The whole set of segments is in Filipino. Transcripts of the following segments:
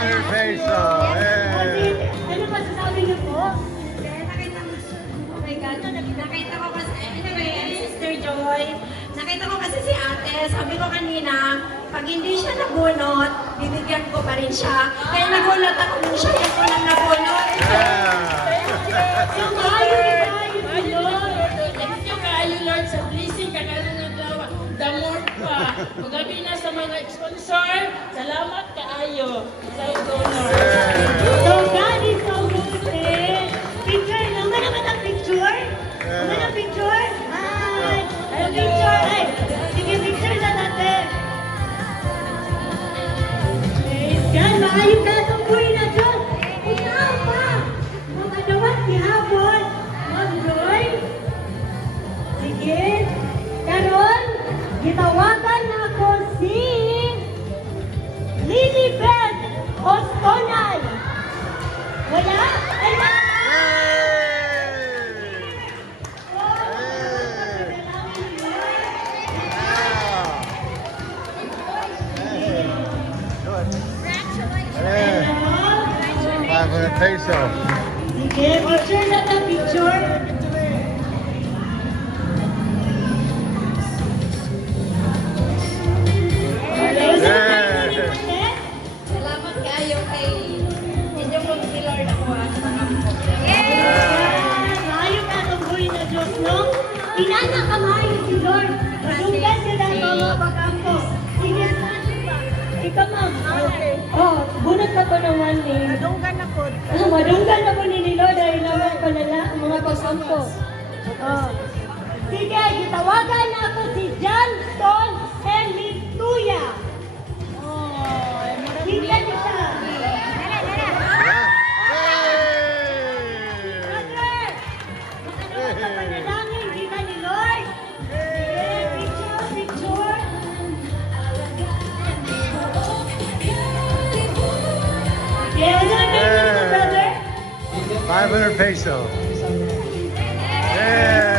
500 peso. Ano masasabi niyo po? Oh my God, nakita ko kasi, anyway, Sister Joy, nakita ko kasi si ate, sabi ko kanina, pag hindi siya nabunot, bibigyan ko pa rin siya. Kaya nagulat ako nung siya yung unang nabunot. Ang kayo, Lord. Thank you kayo, Lord, sa blessing ka kayo ng dawa. The more pa. Magabi na sa mga sponsor, salamat kaayo sa donor. So God is so good, eh. Picture, naman naman ang picture? Naman ang picture? Hi! Ang picture, ay! Sige, picture na natin. Praise God, maayong ka itong buhay na Diyos. Ikaw pa! Mga dawat ni Hapon. Ma'am Joy. Sige. Karon, gitawagan na ako si Lilibet Ostonal. Wala? Ay, na! Hey, 500 peso. Sige, picture na ta, picture. Salamat kayo kay inyo pong si Lord ako sa mga ko. Maayo ka itong buhay na Diyos, no? Inana ka maayo si Lord. Masunggan sila ito mga pag-ampo. Sige, ikaw ma'am. Oh, bunot ka pa ng one name. Madunggan ako. Madunggan ako ni Lord dahil naman palala ang mga pag-ampo. Oh. Sige, itawagan na ako si John Stone and Mituya. Kita niyo siya. Brother, makalawas na panalangin, kita ni Lord. Picture, picture. Okay, ano ang name mo, brother? 500 peso. Yeah.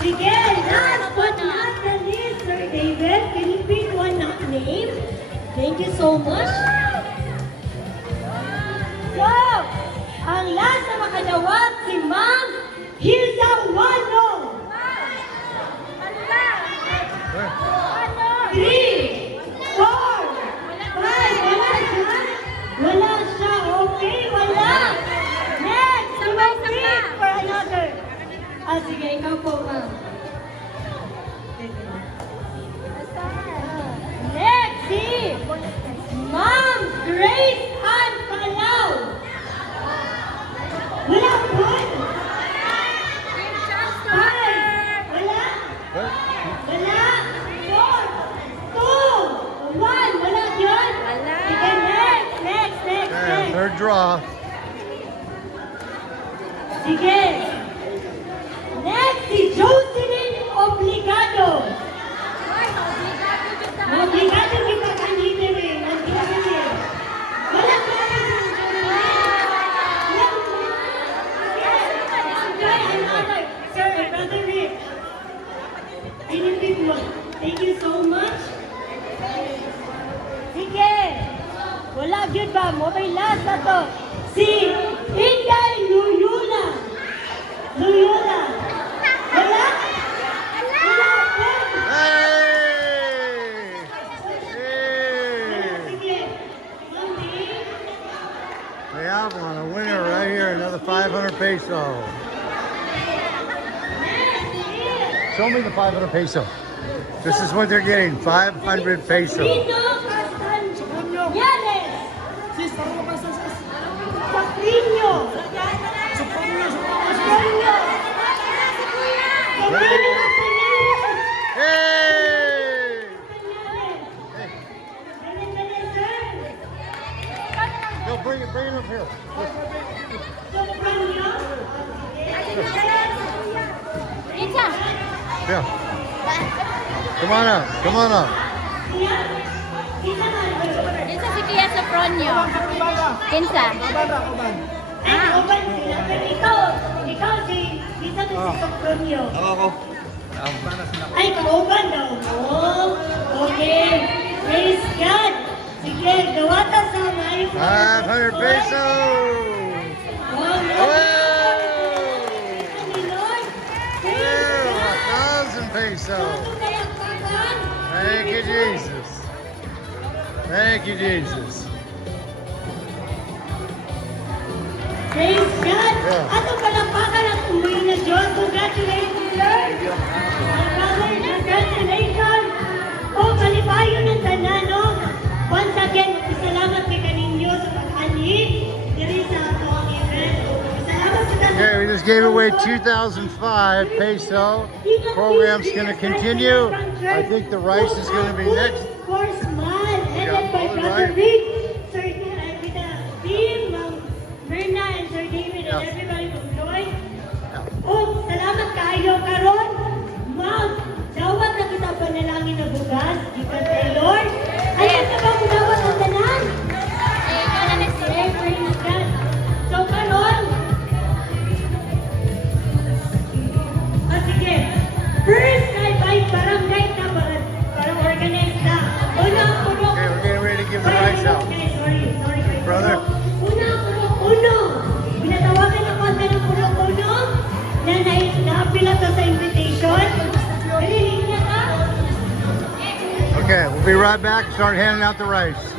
Sige, last but not the least, Sir David, can you pick one name? Thank you so much. So, ang last na makadawat si Ma'am Hilda Wano. 3, 4, 5, wala siya? Wala siya, okay, wala. Next, you will pick for another. Ah, sige, ikaw po, ma'am. Next, si Ma'am Grace Ann Palau. Wala po. 5, wala. Wala. 4, 2, 1, wala yun. Sige, next. Third draw. Sige. Next, si Jocelyn Obligado. Obligado kita kanina rin. Wala ka Sir, Brother Rick. Pinipig mo. Thank you so much. Sige. Wala yun ba? Mobile last na to. Si Inday Luyula. Luyula. Wala? Wala po. Hey! Hey! Sige. Mami. We have one, a winner right here, another 500 peso. Show me the 500 peso. This is what they're getting, 500 peso. Rino Castañares. Caprino. Caprino. Caprino Castañares. Hey! No, bring it up here. Yeah. Come on up. Come on up. Kinsa si Kuya Sopronio? Kinsa? Ay, open sila. Pero ikaw si Sopronio. Ako. Ay, kauban daw mo. Okay. Praise God. Sige, gawata sa pesos. Whoa, 1,000 pesos. Thank you, Jesus. Thank you, Jesus. Praise God! Yeah. Ato palapakan ang umuwi na Diyos. Congratulations, Lord! Father, congratulations! O, kalipayo ng tanan, no? Once again, salamat kay kaninyo sa pag-ani. Diri sa ato ang event. Salamat sa Okay, we just gave away 2005 peso. Program's going to continue. I think the rice is going to be next. For small, headed by all Brother right. Rick, Sir with the team, Ma'am Myrna and Sir David and everybody from Lloyd. Oh, salamat kayo karon. Ma'am, dawat na kita panalangin na bugas. Gikan kay Lord. Ayan ka ba mo dawat ang tanan? Okay, praise God. So karon, sige. First, ay barangay na para organize na. Una, puno. Okay, we're getting ready to give the rice out. Okay, sorry. Brother. Una, puno. Pinatawagan ako sa ng puno na naapila to sa invitation. Dali, linya ka. Okay, we'll be right back. Start handing out the rice.